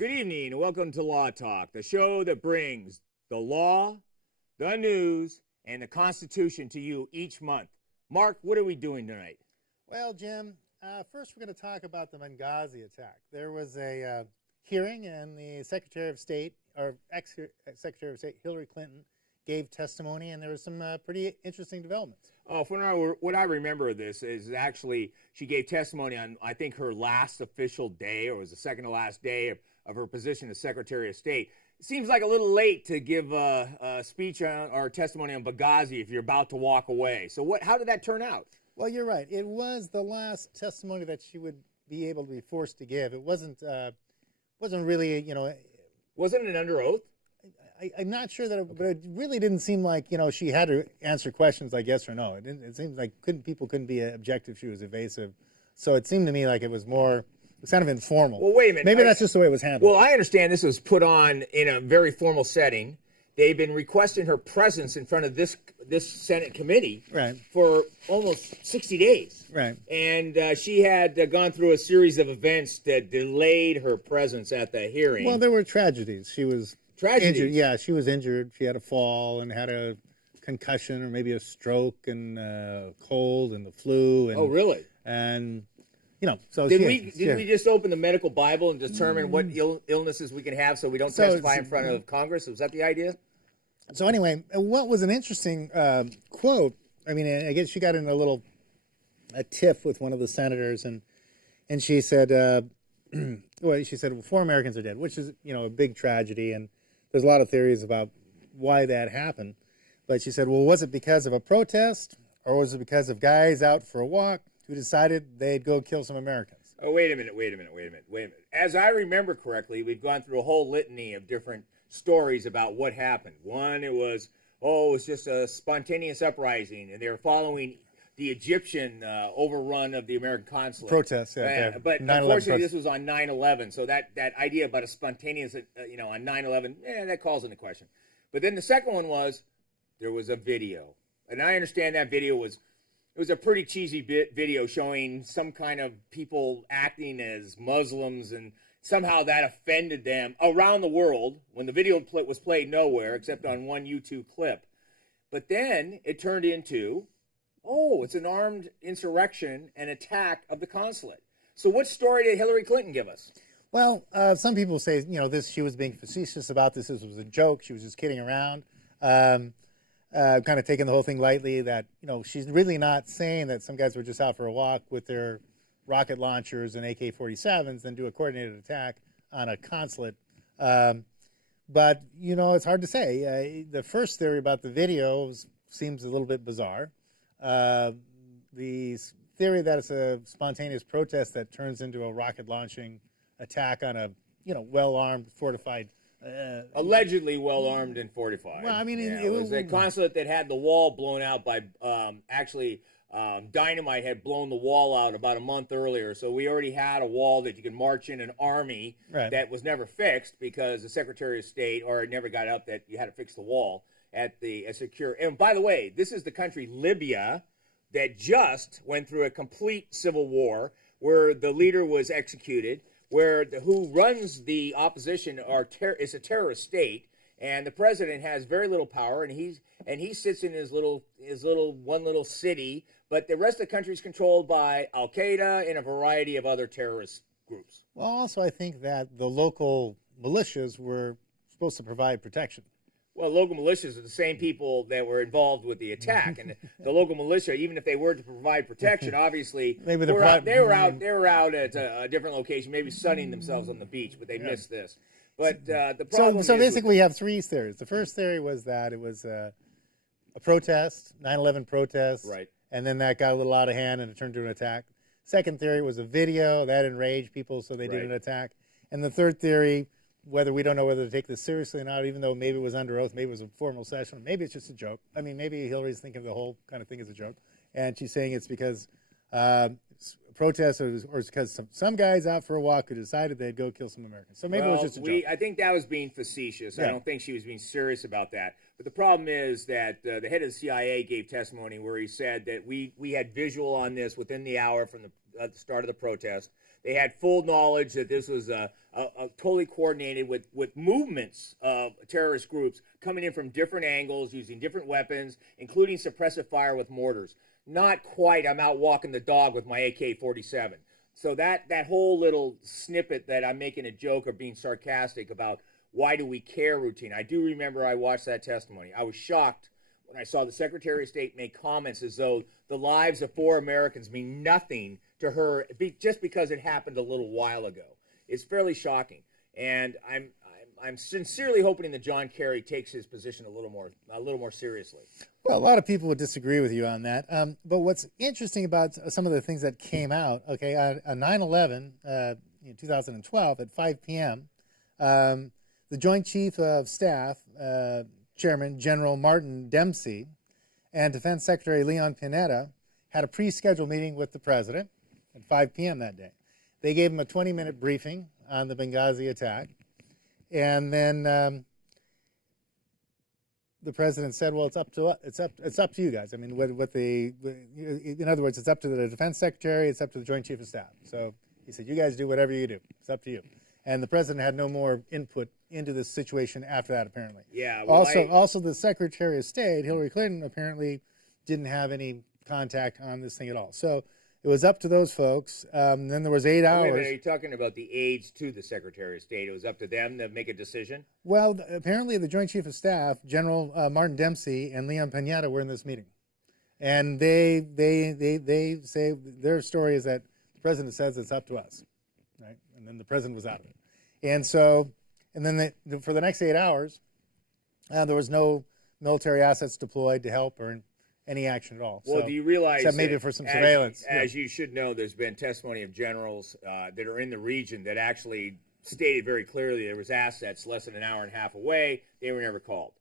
Good evening, and welcome to Law Talk, the show that brings the law, the news, and the Constitution to you each month. Mark, what are we doing tonight? Well, Jim, first we're going to talk about the Benghazi attack. There was a hearing, and the Secretary of State, or ex-Secretary of State Hillary Clinton, gave testimony, and there was some pretty interesting developments. Oh, what I remember of this is actually she gave testimony on, I think, her last official day, or it was the second to last day of her position as Secretary of State. It seems like a little late to give a speech or testimony on Benghazi if you're about to walk away. So how did that turn out? Well, you're right. It was the last testimony that she would be able to be forced to give. It wasn't really, Wasn't it under oath? I'm not sure that, but it really didn't seem like, she had to answer questions like yes or no. It seemed like people couldn't be objective. She was evasive. So it seemed to me like it was kind of informal. Well, wait a minute. Maybe that's just the way it was handled. Well, I understand this was put on in a very formal setting. They've been requesting her presence in front of this Senate committee for almost 60 days. Right. And she had gone through a series of events that delayed her presence at the hearing. Well, there were tragedies. She was injured. Yeah, she was injured. She had a fall and had a concussion or maybe a stroke and cold and the flu. And, oh, really? And, so did we just open the medical Bible and determine what illnesses we can have so we don't testify in front of Congress? Was that the idea? So anyway, what was an interesting quote, I guess she got in a tiff with one of the senators, and she said, well, 4 Americans are dead, which is, a big tragedy, and there's a lot of theories about why that happened. But she said, well, was it because of a protest, or was it because of guys out for a walk who decided they'd go kill some Americans? Oh, wait a minute. As I remember correctly, we've gone through a whole litany of different stories about what happened. One, it was just a spontaneous uprising, and they were following the Egyptian overrun of the American consulate. Protests, yeah. But unfortunately, this was on 9/11, so that idea about a spontaneous, on 9/11, that calls into question. But then the second one was there was a video, and I understand that video was a pretty cheesy video showing some kind of people acting as Muslims, and somehow that offended them around the world when the video was played nowhere except on one YouTube clip. But then it turned into, it's an armed insurrection and attack of the consulate. So what story did Hillary Clinton give us? Well, some people say, she was being facetious about this. This was a joke. She was just kidding around. Kind of taking the whole thing lightly, that, she's really not saying that some guys were just out for a walk with their rocket launchers and AK-47s and do a coordinated attack on a consulate. But, it's hard to say. The first theory about the video seems a little bit bizarre. The theory that it's a spontaneous protest that turns into a rocket launching attack on a, well-armed, fortified allegedly well-armed and fortified. Well, it was a consulate that had the wall blown out by, dynamite had blown the wall out about a month earlier. So we already had a wall that you could march in an army that was never fixed because the Secretary of State, or it never got up that you had to fix the wall at a secure. And by the way, this is the country Libya that just went through a complete civil war where the leader was executed, where who runs the opposition is a terrorist state, and the president has very little power, and he sits in his little city, but the rest of the country is controlled by Al Qaeda and a variety of other terrorist groups. Well, also I think that the local militias were supposed to provide protection. Well, local militias are the same people that were involved with the attack, and the local militia, even if they were to provide protection, obviously they were out at a different location, maybe sunning themselves on the beach, but they missed this. But the problem. So basically, we have three theories. The first theory was that it was a protest, 9/11 protest, right? And then that got a little out of hand, and it turned into an attack. Second theory was a video that enraged people, so they did an attack. And the third theory, whether we don't know whether to take this seriously or not, even though maybe it was under oath, maybe it was a formal session, maybe it's just a joke. Maybe Hillary's thinking of the whole kind of thing as a joke, and she's saying it's because protesters, or because some guys out for a walk who decided they'd go kill some Americans. So maybe it was just a joke. I think that was being facetious. Yeah. I don't think she was being serious about that. But the problem is that the head of the CIA gave testimony where he said that we had visual on this within the hour from the start of the protest. They had full knowledge that this was totally coordinated with movements of terrorist groups coming in from different angles, using different weapons, including suppressive fire with mortars. Not quite, I'm out walking the dog with my AK-47. So that whole little snippet that I'm making a joke or being sarcastic about why do we care routine. I do remember I watched that testimony. I was shocked when I saw the Secretary of State make comments as though the lives of 4 Americans mean nothing to her just because it happened a little while ago. It's fairly shocking. And I'm sincerely hoping that John Kerry takes his position a little more seriously. Well, a lot of people would disagree with you on that. But what's interesting about some of the things that came out, okay, on 9/11, in 2012 at 5 p.m., the Joint Chief of Staff, Chairman General Martin Dempsey, and Defense Secretary Leon Panetta had a pre-scheduled meeting with the president at 5 p.m. that day. They gave him a 20-minute briefing on the Benghazi attack. And then the president said, "Well, it's up to you guys. I mean, in other words, it's up to the defense secretary. It's up to the Joint Chief of Staff." So he said, "You guys do whatever you do. It's up to you." And the president had no more input into this situation after that, apparently. Yeah. Well, also, the Secretary of State, Hillary Clinton, apparently didn't have any contact on this thing at all. So it was up to those folks. Then there was 8 hours. Wait a minute, are you talking about the aides to the Secretary of State? It was up to them to make a decision? Well, apparently the Joint Chief of Staff, General Martin Dempsey, and Leon Panetta were in this meeting. And they say their story is that the president says it's up to us, right? And then the president was out of it. And so, and then for the next 8 hours, there was no military assets deployed to help or any action at all. Well, so, do you realize except maybe for some surveillance? As you should know, there's been testimony of generals that are in the region that actually stated very clearly there was assets less than an hour and a half away. They were never called.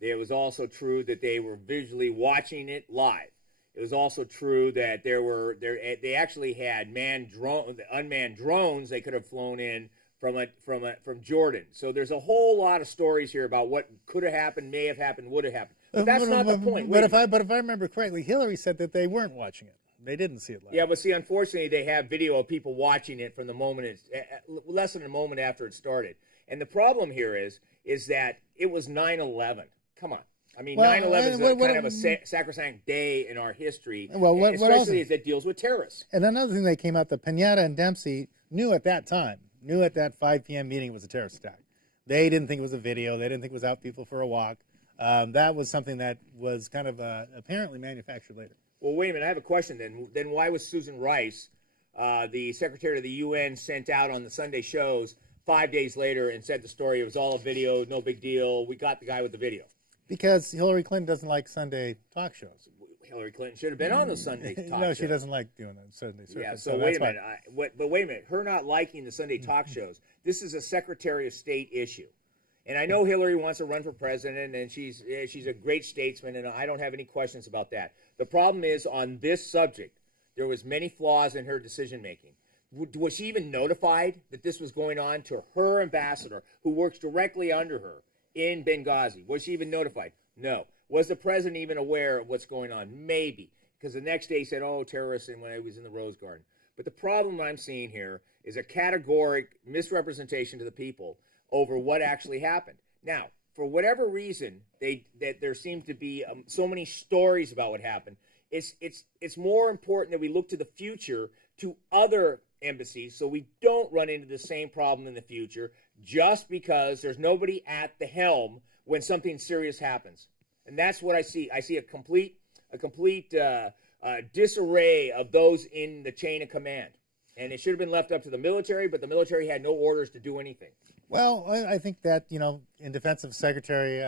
It was also true that they were visually watching it live. It was also true that they actually had unmanned drones they could have flown in from Jordan. So there's a whole lot of stories here about what could have happened, may have happened, would have happened. But that's not the point. But if I remember correctly, Hillary said that they weren't watching it. They didn't see it live. Yeah, but see, unfortunately, they have video of people watching it from the moment less than a moment after it started. And the problem here is that it was 9/11. Come on. I mean, 9/11 is kind of a sacrosanct day in our history, especially as it deals with terrorists. And another thing that came out, that Panetta and Dempsey knew at that 5 p.m. meeting was a terrorist attack. They didn't think it was a video. They didn't think it was out people for a walk. That was something that was kind of apparently manufactured later. Well, wait a minute. I have a question then. Then why was Susan Rice, the Secretary of the UN, sent out on the Sunday shows 5 days later and said the story, it was all a video, no big deal, we got the guy with the video? Because Hillary Clinton doesn't like Sunday talk shows. Hillary Clinton should have been on the Sunday talk shows. No, she doesn't like doing the Sunday circuit. Yeah, so wait a minute. But wait a minute. Her not liking the Sunday talk shows, this is a Secretary of State issue. And I know Hillary wants to run for president, and she's a great statesman, and I don't have any questions about that. The problem is, on this subject, there was many flaws in her decision-making. Was she even notified that this was going on to her ambassador, who works directly under her in Benghazi? Was she even notified? No. Was the president even aware of what's going on? Maybe. Because the next day he said, oh, terrorists, and when he was in the Rose Garden. But the problem I'm seeing here is a categoric misrepresentation to the people over what actually happened. Now, for whatever reason, that there seems to be so many stories about what happened, it's more important that we look to the future, to other embassies, so we don't run into the same problem in the future just because there's nobody at the helm when something serious happens. And that's what I see. I see a complete disarray of those in the chain of command. And it should have been left up to the military, but the military had no orders to do anything. Well, I think that, in defense of Secretary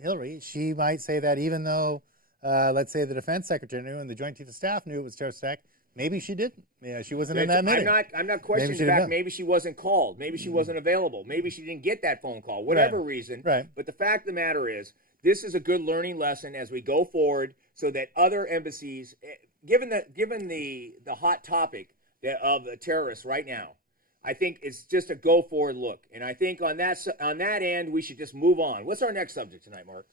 Hillary, she might say that even though, let's say, the defense secretary knew and the Joint Chief of Staff knew it was terrorist attack, maybe she didn't. Yeah, she wasn't in that meeting. I'm not questioning the fact maybe she wasn't called. Maybe she wasn't available. Maybe she didn't get that phone call. Whatever reason. Right. But the fact of the matter is, this is a good learning lesson as we go forward so that other embassies, given the hot topic of the terrorists right now, I think it's just a go forward look, and I think on that end we should just move on. What's our next subject tonight, Mark?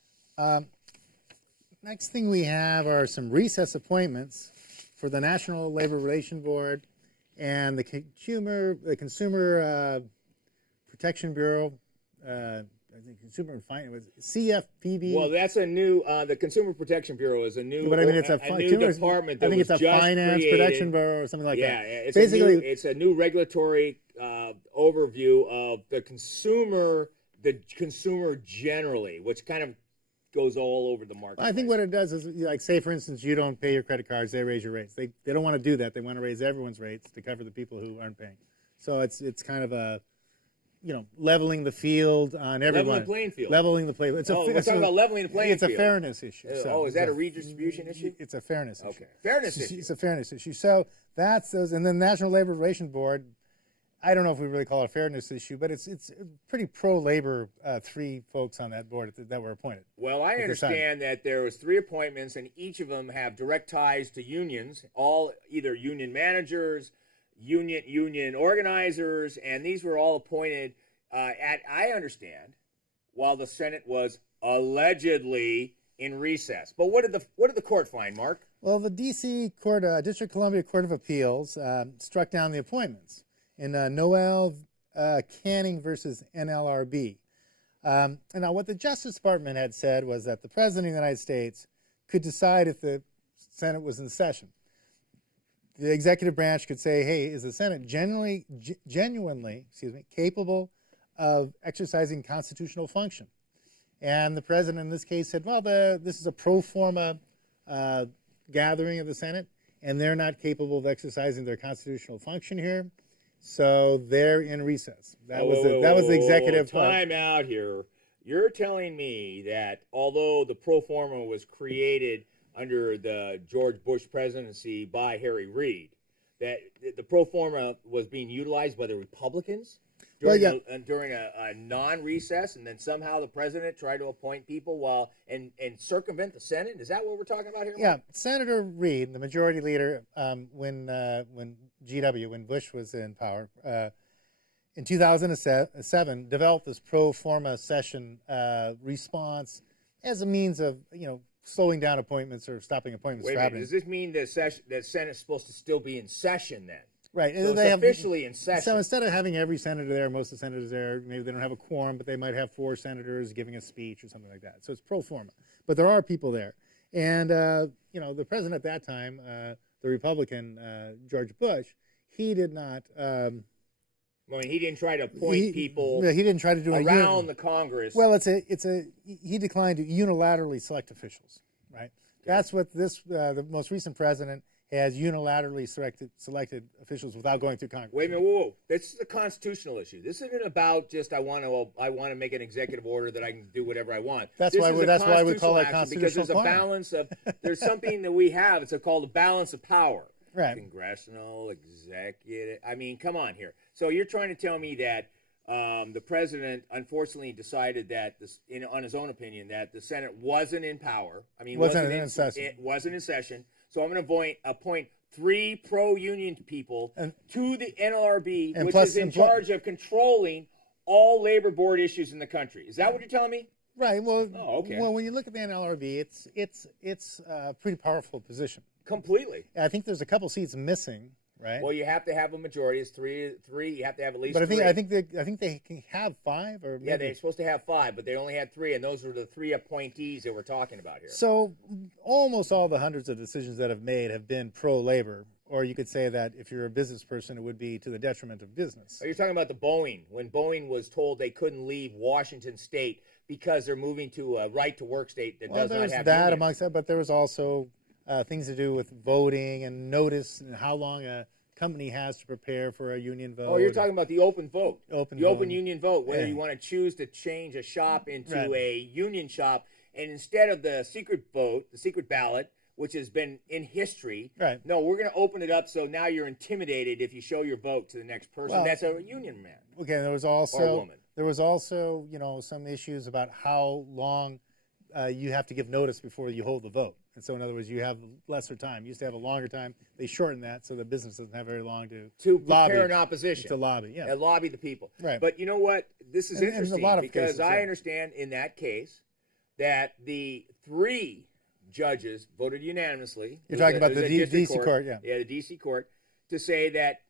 Next thing we have are some recess appointments for the National Labor Relations Board and the Consumer Protection Bureau. I think Consumer and Finance, CFPB. Well, that's a new. The Consumer Protection Bureau is a new. But I mean, it's a new department. That I think it's a Finance created. Protection Bureau or something like that. Yeah, basically, it's a new regulatory overview of the consumer generally, which kind of goes all over the market. I think what it does is, like, say for instance, you don't pay your credit cards, they raise your rates. They don't want to do that. They want to raise everyone's rates to cover the people who aren't paying. So it's kind of a, leveling the field on everyone. Leveling the playing field. Leveling the playing field. We're talking about leveling the playing field. It's a fairness issue. Is that a redistribution issue? It's a fairness issue. Okay. Fairness issue. It's a fairness issue. So that's those. And then the National Labor Relations Board, I don't know if we really call it a fairness issue, but it's pretty pro-labor, 3 folks on that board that were appointed. Well, I understand that there was 3 appointments, and each of them have direct ties to unions, all either union managers, union organizers, and these were all appointed I understand, while the Senate was allegedly in recess. But what did the court find, Mark? Well, the D.C. Court, District Columbia Court of Appeals, struck down the appointments in Noel Canning versus NLRB. And now, what the Justice Department had said was that the President of the United States could decide if the Senate was in session. The executive branch could say, "Hey, is the Senate genuinely, capable of exercising constitutional function?" And the President in this case said, "Well, this is a pro forma gathering of the Senate, and they're not capable of exercising their constitutional function here, so they're in recess." That was the executive. Time out here. You're telling me that although the pro forma was created under the George Bush presidency by Harry Reid, that the pro forma was being utilized by the Republicans during a non-recess, and then somehow the president tried to appoint people and circumvent the Senate? Is that what we're talking about here? Yeah, Senator Reid, the majority leader, when Bush was in power, in 2007, developed this pro forma session response as a means of slowing down appointments or stopping appointments from happening. Does this mean that Senate's supposed to still be in session then? Right. So it's officially in session. So instead of having every senator there, most of the senators there, maybe they don't have a quorum, but they might have 4 senators giving a speech or something like that. So it's pro forma. But there are people there. And, the president at that time, the Republican, George Bush, he did not... he didn't try to appoint people. He didn't try to do around the Congress. Well, he declined to unilaterally select officials, right? Okay. That's what the most recent president has unilaterally selected officials without going through Congress. Wait a minute, whoa! This is a constitutional issue. This isn't about just I want to make an executive order that I can do whatever I want. That's why we call it constitutional. Because there's a balance of there's something that we have. It's called a balance of power. Right. Congressional, executive. I mean, come on here. So you're trying to tell me that the president unfortunately decided that, on his own opinion, that the Senate wasn't in power. I mean, wasn't in session. It wasn't in session. So I'm going to appoint 3 pro-union people to the NLRB, which is in charge of controlling all labor board issues in the country. Is that what you're telling me? Right. Well, okay. Well, when you look at the NLRB, it's a pretty powerful position. Completely. I think there's a couple seats missing, right? Well, you have to have a majority. It's three. You have to have at least. But 3. I think they can have 5 or maybe. Yeah, they're supposed to have 5, but they only had 3, and those were the 3 appointees that we're talking about here. So almost all the hundreds of decisions that have been pro-labor, or you could say that if you're a business person, it would be to the detriment of business. You're talking about the Boeing, when Boeing was told they couldn't leave Washington State because they're moving to a right-to-work state that does not have there's that unions. amongst that, but there was also things to do with voting and notice and how long a company has to prepare for a union vote. Oh, you're talking about the open vote. Open union vote, whether you want to choose to change a shop into a union shop, and instead of the secret vote, the secret ballot, which has been in history, no, we're going to open it up so now you're intimidated if you show your vote to the next person. That's a union man. Okay, there was also or woman. There was also, some issues about how long you have to give notice before you hold the vote. And so in other words, you have lesser time. You used to have a longer time. They shortened that so the business doesn't have very long to prepare an opposition. To lobby, yeah. And lobby the people. Right. But you know what? This is interesting because cases, I understand in that case that the 3 judges voted unanimously. You're talking about the D.C. court, yeah. Yeah, the D.C. court, to say that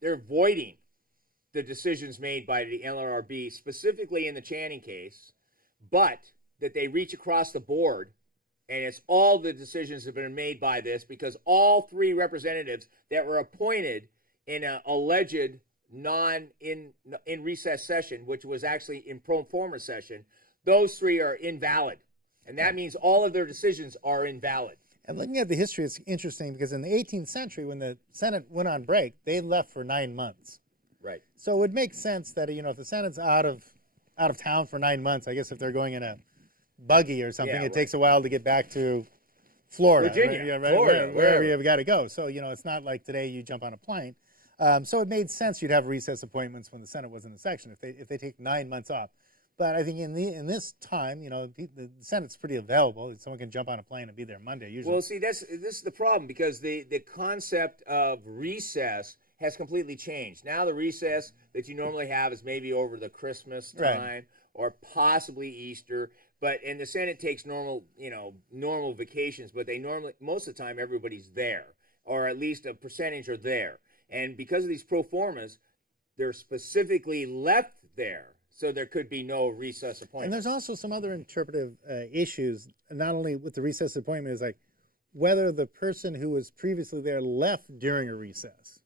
they're voiding the decisions made by the NLRB, specifically in the Channing case, but that they reach across the board, and it's all the decisions have been made by this because all 3 representatives that were appointed in an alleged in recess session, which was actually in pro forma session, those 3 are invalid. And that means all of their decisions are invalid. And looking at the history, it's interesting because in the 18th century, when the Senate went on break, they left for 9 months. Right. So it would make sense that, if the Senate's out of town for 9 months, I guess if they're going in a buggy or something, it takes a while to get back to Florida, Virginia, right? Florida, wherever you've got to go. So, it's not like today you jump on a plane. So it made sense you'd have recess appointments when the Senate was in session if they take 9 months off. But I think in this time, the Senate's pretty available. Someone can jump on a plane and be there Monday usually. Well, see, this is the problem because the concept of recess has completely changed. Now the recess that you normally have is maybe over the Christmas time or possibly Easter. But the Senate takes normal vacations, but most of the time everybody's there, or at least a percentage are there. And because of these pro formas, they're specifically left there, so there could be no recess appointment. And there's also some other interpretive issues, not only with the recess appointment, is like whether the person who was previously there left during a recess.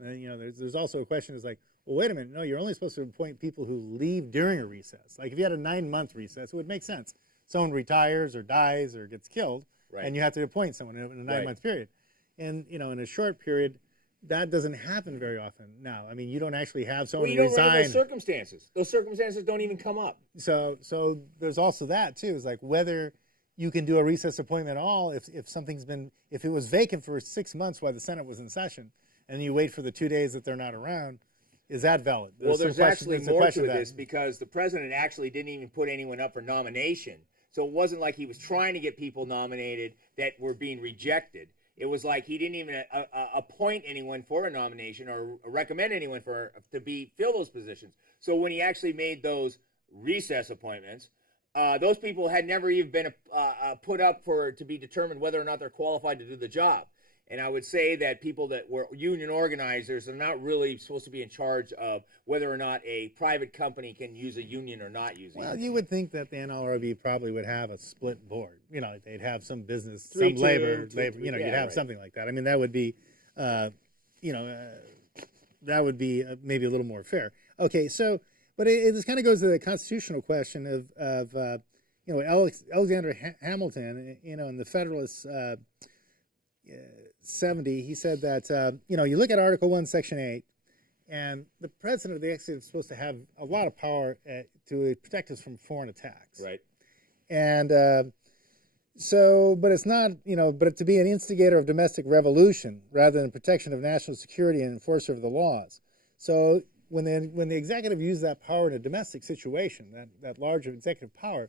And, there's also a question is like, well, wait a minute, no, you're only supposed to appoint people who leave during a recess. Like if you had a 9-month recess, it would make sense. Someone retires or dies or gets killed, and you have to appoint someone in a 9-month period. And, in a short period, that doesn't happen very often now. I mean, you don't actually have someone resign. Well, you don't run those circumstances. Those circumstances don't even come up. So there's also that, too, is like whether you can do a recess appointment at all if it was vacant for 6 months while the Senate was in session, and you wait for the 2 days that they're not around. Is that valid? There's actually more to this because the president actually didn't even put anyone up for nomination. So it wasn't like he was trying to get people nominated that were being rejected. It was like he didn't even appoint anyone for a nomination or recommend anyone to fill those positions. So when he actually made those recess appointments, those people had never even been put up to be determined whether or not they're qualified to do the job. And I would say that people that were union organizers are not really supposed to be in charge of whether or not a private company can use a union or not use a union. Well, you would think that the NLRB probably would have a split board. They'd have some business, some labor. You'd have something like that. I mean, that would be, maybe a little more fair. Okay, so, but this kind of goes to the constitutional question of Alexander Hamilton, in the Federalist 70, he said that, you look at Article 1, Section 8, and the president of the executive is supposed to have a lot of power to protect us from foreign attacks. Right. And but it's not, but to be an instigator of domestic revolution rather than protection of national security and enforcer of the laws. So when the executive used that power in a domestic situation, that large executive power,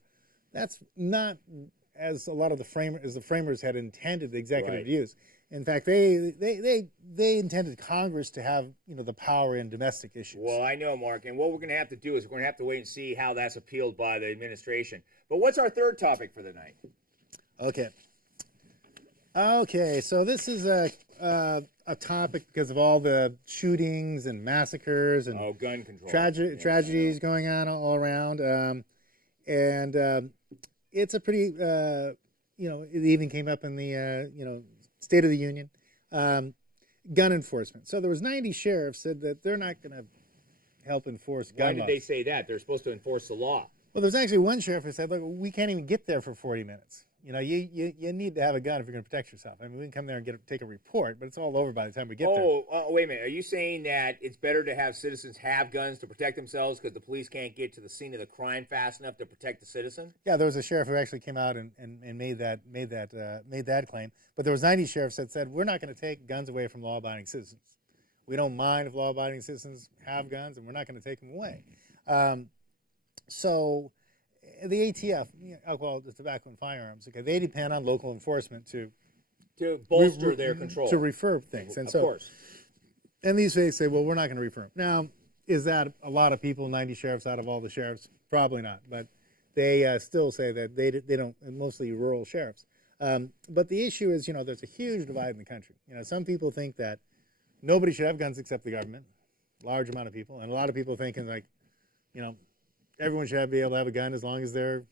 that's not as a lot of the framers had intended the executive to use. In fact, they intended Congress to have the power in domestic issues. Well, I know, Mark, and what we're going to have to do is we're going to have to wait and see how that's appealed by the administration. But what's our third topic for the night? Okay, so this is a topic because of all the shootings and massacres and gun control tragedies going on all around, and it's a pretty it even came up in the State of the Union, gun enforcement. So there was 90 sheriffs said that they're not going to help enforce gun laws. Why did they say that? They're supposed to enforce the law. Well, there's actually one sheriff who said, look, we can't even get there for 40 minutes. You need to have a gun if you're going to protect yourself. I mean, we can come there and take a report, but it's all over by the time we get there. Wait a minute. Are you saying that it's better to have citizens have guns to protect themselves because the police can't get to the scene of the crime fast enough to protect the citizen? Yeah, there was a sheriff who actually came out and made that claim. But there was 90 sheriffs that said, we're not going to take guns away from law-abiding citizens. We don't mind if law-abiding citizens have guns, and we're not going to take them away. the ATF, alcohol, tobacco, and firearms. Okay, they depend on local enforcement to bolster their control, to refer things, and of course. And these folks say, well, we're not going to refer them. Now, is that a lot of people? 90 sheriffs out of all the sheriffs? Probably not, but they still say that they don't. Mostly rural sheriffs. But the issue is, there's a huge divide in the country. Some people think that nobody should have guns except the government, large amount of people, and a lot of people thinking like, everyone should be able to have a gun as long as they're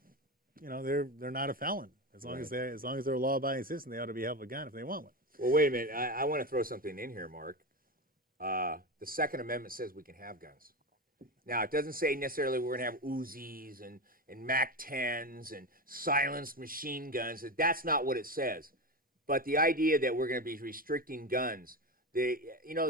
not a felon. As long as they're a law-abiding citizen, they ought to be able to have a gun if they want one. Well, wait a minute. I want to throw something in here, Mark. The Second Amendment says we can have guns. Now, it doesn't say necessarily we're going to have Uzis and MAC-10s and silenced machine guns. That's not what it says. But the idea that we're going to be restricting guns, the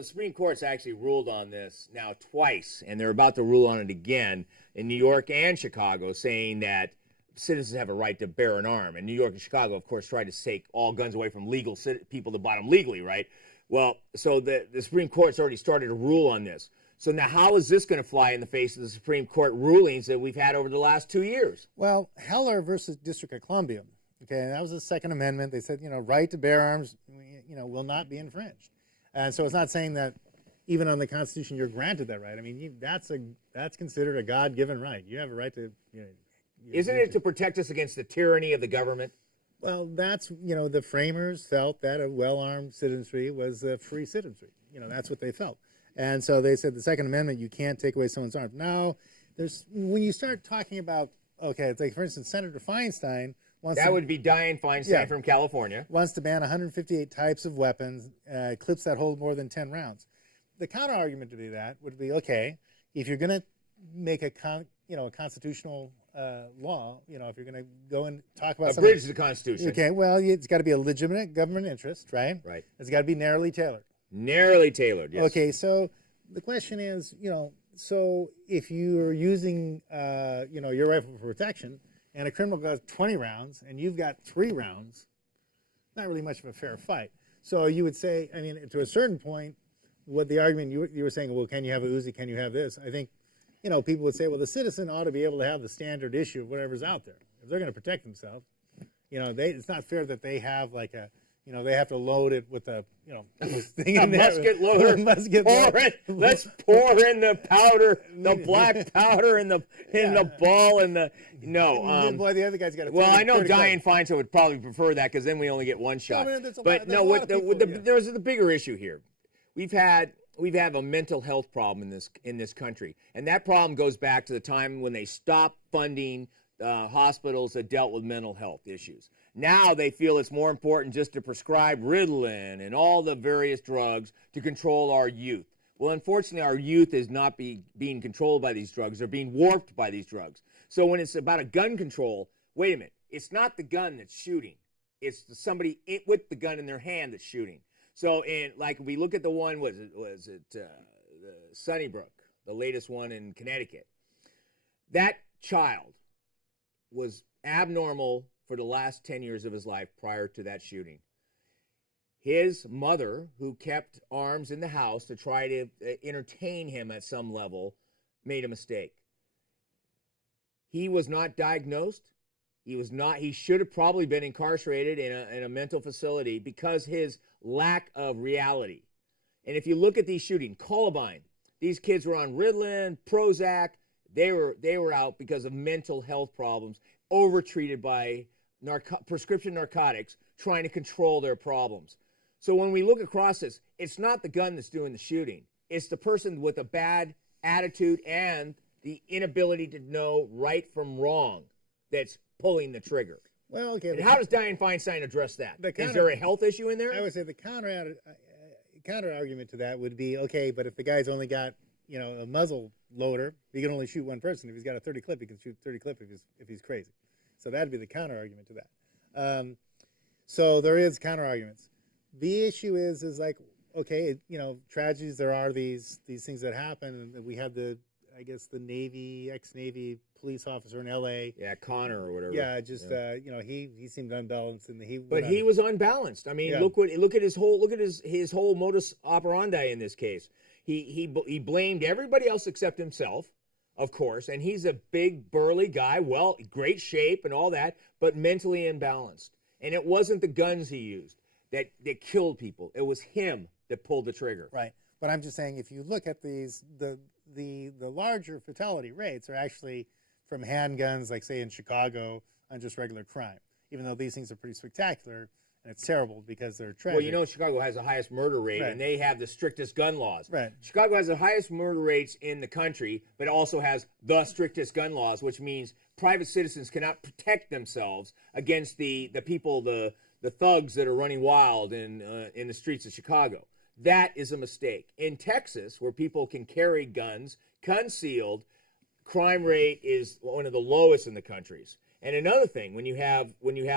Supreme Court's actually ruled on this now twice, and they're about to rule on it again in New York and Chicago, saying that citizens have a right to bear an arm. And New York and Chicago, of course, tried to take all guns away from legal people to buy them legally, right? Well, so the Supreme Court's already started to rule on this. So now how is this going to fly in the face of the Supreme Court rulings that we've had over the last 2 years? Well, Heller versus District of Columbia, okay, that was the Second Amendment. They said, right to bear arms, will not be infringed. And so it's not saying that even on the Constitution you're granted that right. I mean, that's considered a God-given right. You have a right to. Isn't it to protect us against the tyranny of the government? Well, that's the framers felt that a well-armed citizenry was a free citizenry. That's what they felt, and so they said the Second Amendment, you can't take away someone's arms. Now, when you start talking about it's like, for instance, Senator Feinstein. Would be Dianne Feinstein from California. Wants to ban 158 types of weapons, clips that hold more than 10 rounds. The counter argument to that would be, okay, if you're going to make a constitutional law, if you're going to go and talk about something, abridge the Constitution. Okay, well, it's got to be a legitimate government interest, right? Right. It's got to be narrowly tailored. Narrowly tailored, yes. Okay, so the question is, so if you are using, your rifle for protection, and a criminal got 20 rounds, and you've got 3 rounds, not really much of a fair fight. So you would say, I mean, to a certain point, what the argument you were saying, well, can you have a Uzi, can you have this? I think, people would say, well, the citizen ought to be able to have the standard issue of whatever's out there. If they're going to protect themselves, it's not fair that they have like a, they have to load it with a, thing in there. Musket loader. Musket loader. Let's pour in the powder, the black powder in the ball and the boy, the other guy's got. Well, I know Dianne Feinstein would probably prefer that because then we only get one shot. But there's the bigger issue here. We have a mental health problem in this country, and that problem goes back to the time when they stopped funding hospitals that dealt with mental health issues. Now they feel it's more important just to prescribe Ritalin and all the various drugs to control our youth. Well, unfortunately, our youth is not being controlled by these drugs. They're being warped by these drugs. So when it's about a gun control, wait a minute. It's not the gun that's shooting. It's somebody with the gun in their hand that's shooting. So, if we look at the one, was it Sunnybrook, the latest one in Connecticut. That child was abnormal for the last 10 years of his life prior to that shooting. His mother, who kept arms in the house to try to entertain him at some level, made a mistake. He was not diagnosed. He should have probably been incarcerated in a mental facility because his lack of reality. And if you look at these shootings, Columbine, these kids were on Ritalin, Prozac. They were out because of mental health problems, overtreated by prescription narcotics, trying to control their problems. So when we look across this, it's not the gun that's doing the shooting. It's the person with a bad attitude and the inability to know right from wrong that's pulling the trigger. Well, okay. And how does Dianne Feinstein address that? Is there a health issue in there? I would say the counter argument to that would be, okay, but if the guy's only got a muzzle loader, he can only shoot one person. If he's got a 30 clip, he can shoot 30 clip if he's crazy. So that'd be the counter argument to that. So there is counter arguments. The issue is like, okay, tragedies. There are these things that happen, and we had the ex-Navy police officer in L.A. Yeah, Connor or whatever. Yeah, he seemed unbalanced, and he was unbalanced. I mean, look at his whole modus operandi in this case. He blamed everybody else except himself of course, and he's a big, burly guy, well, great shape and all that, but mentally imbalanced. And it wasn't the guns he used that killed people. It was him that pulled the trigger. Right. But I'm just saying, if you look at these, the larger fatality rates are actually from handguns, like say in Chicago, on just regular crime. Even though these things are pretty spectacular, and it's terrible because they're tragic. Well, you know, Chicago has the highest murder rate, and they have the strictest gun laws. Right. Chicago has the highest murder rates in the country, but also has the strictest gun laws, which means private citizens cannot protect themselves against the people, the thugs that are running wild in the streets of Chicago. That is a mistake. In Texas, where people can carry guns concealed, crime rate is one of the lowest in the countries. And another thing, when you have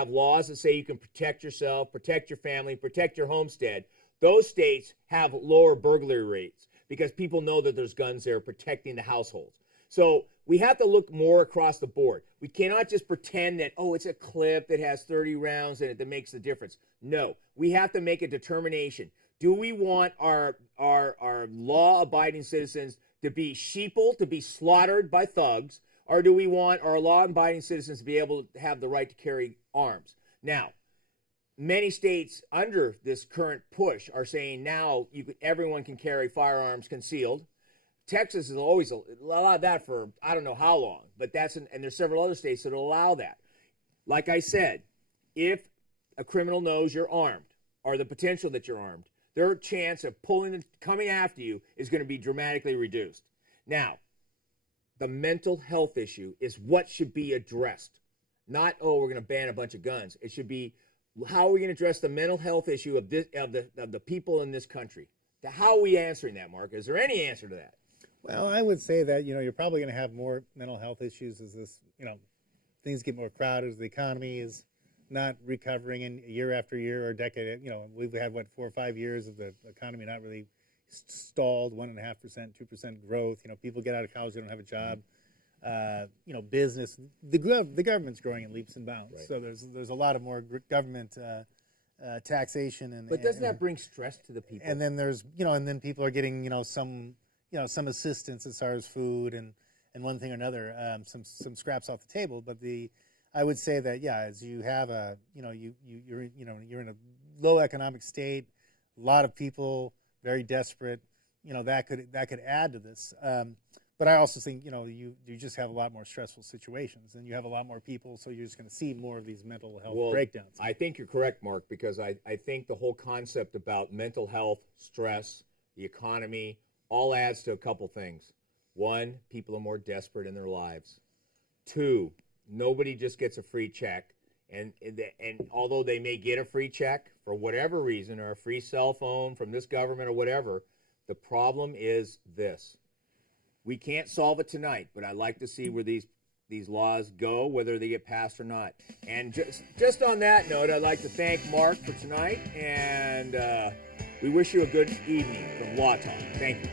laws that say you can protect yourself, protect your family, protect your homestead, those states have lower burglary rates because people know that there's guns there protecting the households. So we have to look more across the board. We cannot just pretend that, oh, it's a clip that has 30 rounds in it that makes the difference. No, we have to make a determination. Do we want our law-abiding citizens to be sheeple, to be slaughtered by thugs, or do we want our law-abiding citizens to be able to have the right to carry arms? Now, many states under this current push are saying now everyone can carry firearms concealed. Texas has always allowed that for I don't know how long, but and there's several other states that allow that. Like I said, if a criminal knows you're armed or the potential that you're armed, their chance of coming after you is going to be dramatically reduced. Now, the mental health issue is what should be addressed. Not, oh, we're going to ban a bunch of guns. It should be, how are we going to address the mental health issue of the people in this country? How are we answering that, Mark? Is there any answer to that? Well, I would say that, you're probably going to have more mental health issues as this, things get more crowded, as the economy is not recovering in year after year or decade. We've had, 4 or 5 years of the economy not really stalled, 1.5%, 2% growth. People get out of college, they don't have a job. Business, the government's growing in leaps and bounds. Right. So there's a lot of more government taxation but doesn't that bring stress to the people? And then there's and then people are getting some assistance as far as food and one thing or another, some scraps off the table. But I would say that as you have you're in a low economic state, a lot of people very desperate, that could add to this. But I also think you just have a lot more stressful situations, and you have a lot more people, so you're just going to see more of these mental health breakdowns. I think you're correct, Mark, because I think the whole concept about mental health, stress, the economy, all adds to a couple things. One, people are more desperate in their lives. Two, nobody just gets a free check. And although they may get a free check for whatever reason, or a free cell phone from this government or whatever, the problem is this. We can't solve it tonight, but I'd like to see where these laws go, whether they get passed or not. And just on that note, I'd like to thank Mark for tonight, and we wish you a good evening from Law Talk. Thank you.